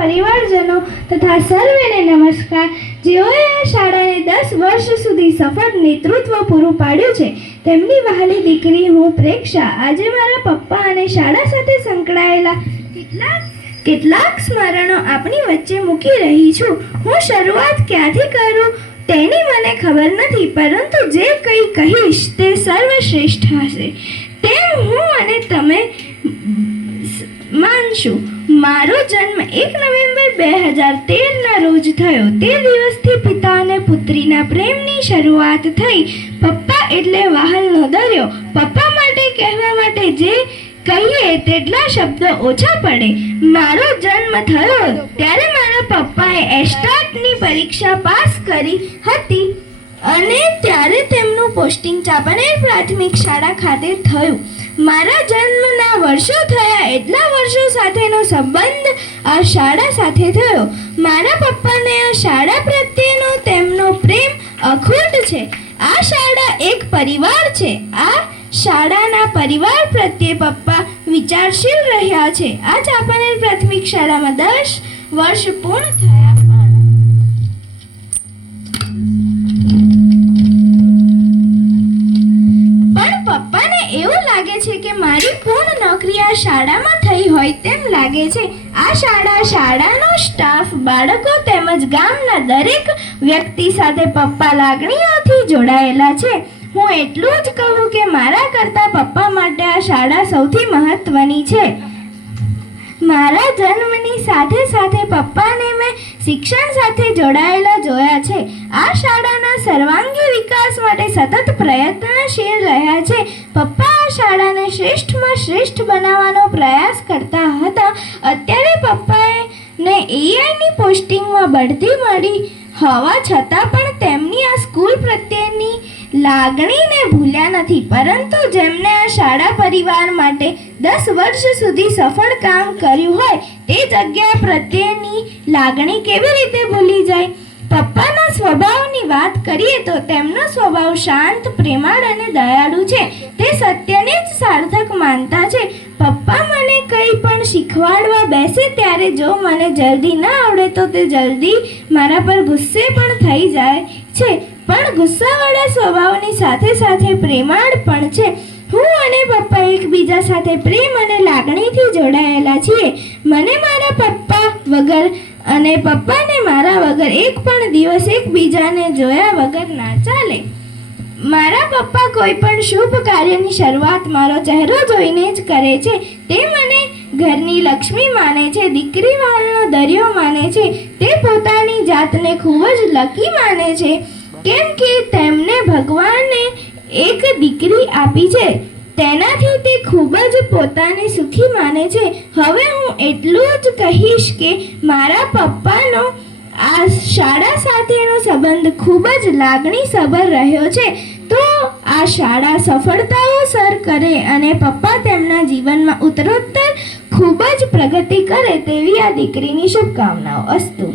પરિવારજનો તથા સર્વેને નમસ્કાર. જેઓએ આ શાળાને દસ વર્ષ સુધી સફળ નેતૃત્વ પૂરું પાડ્યું છે, તેમની વહાલી દીકરી હું પ્રેક્ષા. આજે મારા પપ્પા અને શાળા સાથે સંકળાયેલા કેટલાક કેટલાક સ્મરણો આપણી વચ્ચે મૂકી રહી છું. હું શરૂઆત ક્યાંથી કરું તેની મને ખબર નથી, પરંતુ જે કંઈ કહીશ તે સર્વશ્રેષ્ઠ હશે. તેમ હું અને તમે માનશું. મારો જન્મ એક નવેમ્બર બે હજાર તેરના રોજ થયો. તે દિવસથી પિતા અને પુત્રીના પ્રેમની શરૂઆત થઈ. પપ્પા એટલે વાહલનો દરિયો. પપ્પા માટે કહેવા માટે જે કહીએ તેટલા શબ્દો ઓછા પડે. મારો જન્મ થયો ત્યારે મારા પપ્પાએ એસ્ટાટની પરીક્ષા પાસ કરી હતી અને ત્યારે તેમનું પોસ્ટિંગ ચાંપાનેર પ્રાથમિક શાળા ખાતે થયું. મારા જન્મના વર્ષો થયા એટલા વર્ષો સાથેનો સંબંધ આ શાળા સાથે થયો. મારા પપ્પાને આ શાળા પ્રત્યેનો તેમનો પ્રેમ અખૂટ છે. આ શાળા એક પરિવાર છે. આ શાળાના પરિવાર પ્રત્યે પપ્પા વિચારશીલ રહ્યા છે. આ ચાંપાનેર પ્રાથમિક શાળામાં દસ વર્ષ પૂર્ણ થયા. લાગે છે કે મારી પૂર્ણ નોકરી આ શાળામાં થઈ હોય તેમ લાગે છે. આ શાળા શાળાનો સ્ટાફ બાળકો તેમજ ગામના દરેક વ્યક્તિ સાથે પપ્પા લાગણીઓથી જોડાયેલા છે. હું એટલું જ કહું કે મારા કરતાં પપ્પા માટે આ શાળા સૌથી મહત્વની છે. મારા જન્મની સાથે સાથે પપ્પાને મેં શિક્ષણ સાથે જોડાયેલા જોયા છે. આ શાળાના સર્વાંગી વિકાસ માટે સતત પ્રયત્નશીલ રહ્યા છે. પપ્પા શાળાને શ્રેષ્ઠમાં શ્રેષ્ઠ બનાવવાનો પ્રયાસ કરતા હતા. અત્યારે પપ્પાએ ને એઆઈની પોસ્ટિંગમાં બઢતી મળી. હોવા છતાં પણ તેમની આ સ્કૂલ પ્રત્યેની લાગણીને ભૂલ્યા નથી. પરંતુ જેમને આ શાળા પરિવાર માટે દસ વર્ષ સુધી સફળ કામ કર્યું હોય, તે જગ્યા પ્રત્યેની લાગણી કેવી રીતે ભૂલી જાય? પપ્પાના સ્વભાવની વાત કરીએ તો તેમનો સ્વભાવ શાંત, પ્રેમાળ અને દયાળુ છે. તે સત્યને જ સાર્થક માનતા છે. પપ્પા મને કંઈ પણ શીખવાડવા બેસે ત્યારે જો મને જલ્દી ના આવડે તો તે જલ્દી મારા પર ગુસ્સે પણ થઈ જાય છે. પણ ગુસ્સાવાળા સ્વભાવની સાથે સાથે પ્રેમાળ પણ છે. હું અને પપ્પા એકબીજા સાથે પ્રેમ અને લાગણીથી જોડાયેલા છીએ. મને મારા પપ્પા વગર અને પપ્પાને મારા વગર એક પણ દિવસ એકબીજાને જોયા વગર ના ચાલે. મારા પપ્પા કોઈ પણ શુભ કાર્યની શરૂઆત મારો ચહેરો જોઈને જ કરે છે. તે મને ઘરની લક્ષ્મી માને છે, દીકરી વાળનો દરિયો માને છે, તે પોતાની જાતને ખૂબ જ લકી માને છે. કેમ કે તેમને ભગવાને એક દીકરી આપી છે. તેનાથી તે ખૂબ જ પોતાને સુખી માને છે. હવે હું એટલું જ કહીશ કે મારા પપ્પાનો આ શાળા સાથેનો સંબંધ ખૂબ જ લાગણીસભર રહ્યો છે. તો આ શાળા સફળતાઓ સર કરે અને પપ્પા તેમના જીવનમાં ઉત્તરોત્તર ખૂબ જ પ્રગતિ કરે તેવી આ દીકરીની શુભકામનાઓ. અસ્તુ.